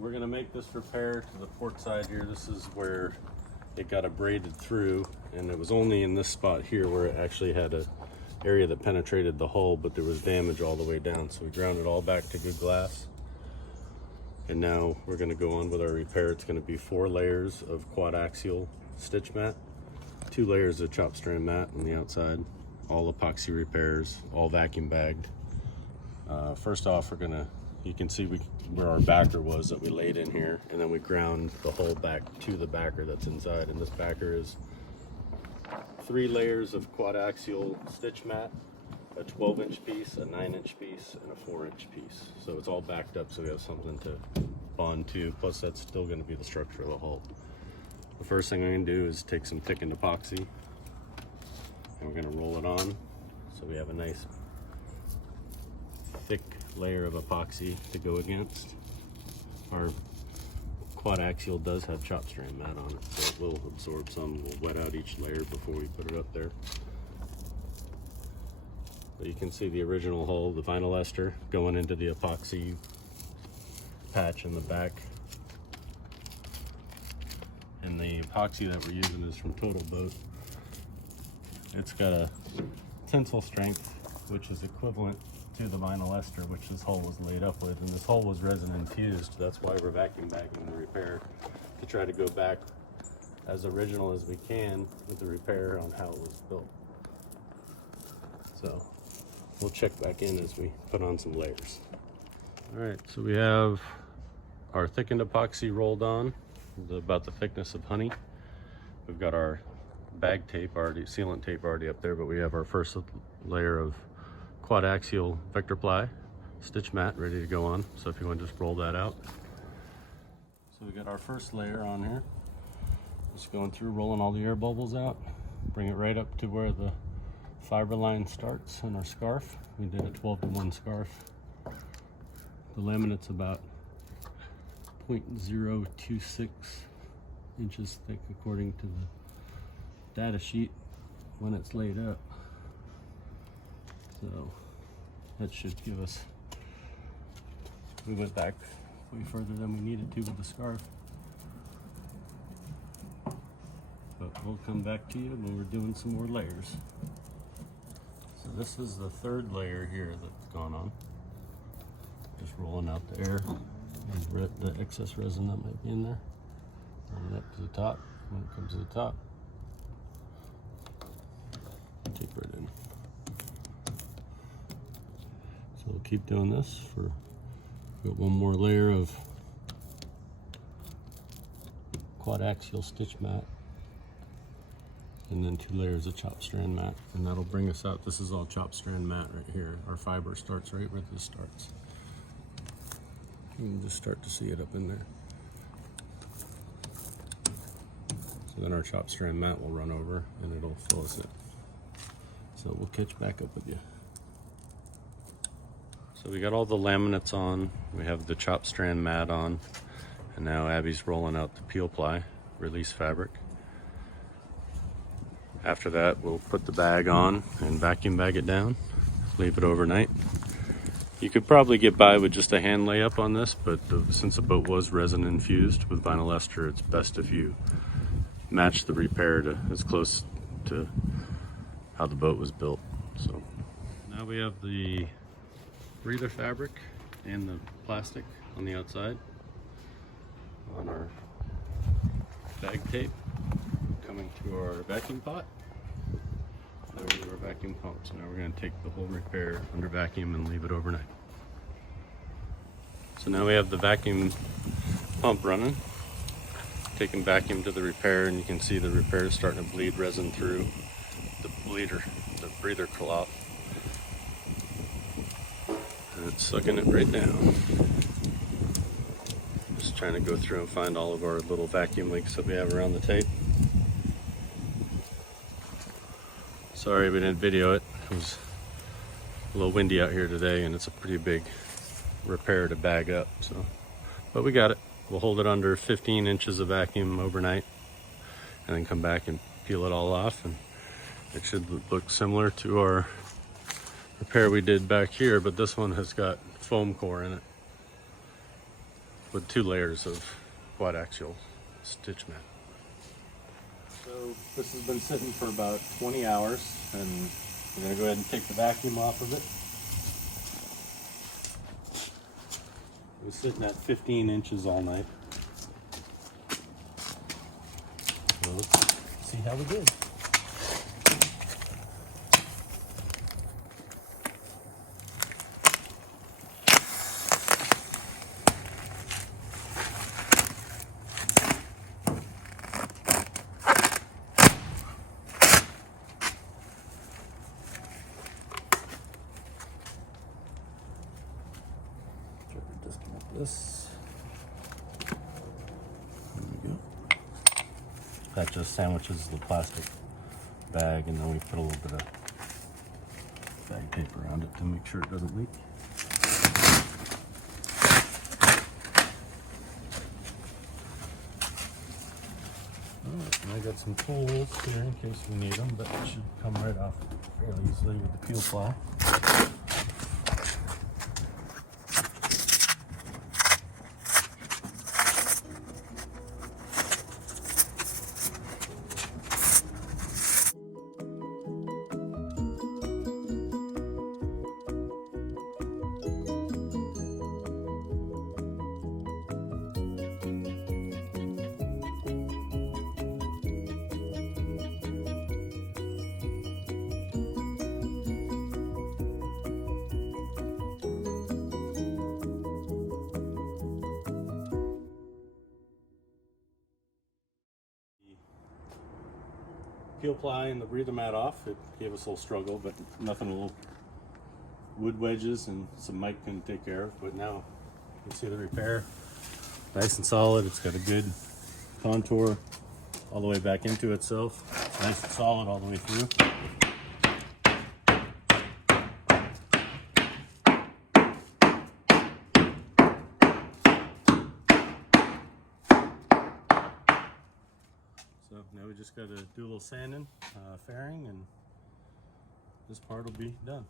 we're gonna make this repair to the port side here. This is where it got abraded through, and it was only in this spot here where it actually had a area that penetrated the hull, but there was damage all the way down. So we ground it all back to good glass. And now we're gonna go on with our repair. It's gonna be 4 layers of quad axial stitch mat, 2 layers of chop strand mat on the outside, all epoxy repairs, all vacuum bagged. First off, you can see where our backer was that we laid in here, and then we ground the hull back to the backer that's inside. And this backer is 3 layers of quad axial stitch mat, a 12-inch piece, a 9-inch piece, and a 4-inch piece. So it's all backed up, so we have something to bond to, plus that's still going to be the structure of the hull. The first thing I'm going to do is take some thickened epoxy, and we're going to roll it on so we have a nice thick layer of epoxy to go against. Our quad axial does have chop strand mat on it, so it will absorb some. We'll wet out each layer before we put it up there. So you can see the original hull, the vinyl ester going into the epoxy patch in the back. And the epoxy that we're using is from Total Boat. It's got a tensile strength which is equivalent to the vinyl ester which this hull was laid up with, and this hull was resin infused. That's why we're vacuum bagging the repair, to try to go back as original as we can with the repair on how it was built. So we'll check back in as we put on some layers. All right, so we have our thickened epoxy rolled on, about the thickness of honey. We've got our bag tape already, sealant tape already up there, but we have our first layer of quad axial vector ply stitch mat ready to go on. So if you want to just roll that out. So we got our first layer on here. Just going through, rolling all the air bubbles out. Bring it right up to where the fiber line starts in our scarf. We did a 12-to-1 scarf. The laminate's about 0.026 inches thick according to the data sheet when it's laid up. So that should give us, we went back way further than we needed to with the scarf. But we'll come back to you when we're doing some more layers. So this is the 3rd layer here that's gone on. Just rolling out the air and the excess resin that might be in there. Rolling up to the top. When it comes to the top, take right in. So we'll keep doing this for, we've got 1 more layer of quad axial stitch mat, and then 2 layers of chop strand mat, and that'll bring us out. This is all chop strand mat right here. Our fiber starts right where this starts. You can just start to see it up in there. So then our chop strand mat will run over and it'll fill us in. So we'll catch back up with you. So we got all the laminates on. We have the chop strand mat on, and now Abby's rolling out the peel ply release fabric. After that, we'll put the bag on and vacuum bag it down, leave it overnight. You could probably get by with just a hand layup on this, but since the boat was resin infused with vinyl ester, it's best if you match the repair to as close to how the boat was built. So now we have the breather fabric and the plastic on the outside on our bag tape, coming to our vacuum pot. There's our vacuum pump. So now we're going to take the whole repair under vacuum and leave it overnight. So now we have the vacuum pump running, taking vacuum to the repair, and you can see the repair is starting to bleed resin through the breather cloth. And it's sucking it right down. Just trying to go through and find all of our little vacuum leaks that we have around the tape. Sorry we didn't video it. It was a little windy out here today, and it's a pretty big repair to bag up. So, but we got it. We'll hold it under 15 inches of vacuum overnight, and then come back and peel it all off, and it should look similar to our repair we did back here, but this one has got foam core in it. with 2 layers of quad axial stitch mat. So this has been sitting for about 20 hours, and we're going to go ahead and take the vacuum off of it. It was sitting at 15 inches all night. So let's see how we did. Disconnect this. There we go. That just sandwiches the plastic bag, and then we put a little bit of bag tape around it to make sure it doesn't leak. Alright, and I got some tools here in case we need them, but it should come right off fairly easily with the peel ply. Peel ply and the breather mat off. It gave us a little struggle, but nothing a little wood wedges and some mic couldn't take care of. But now you can see the repair, nice and solid. It's got a good contour all the way back into itself. It's nice and solid all the way through. So now we just got to do a little sanding, fairing, and this part will be done.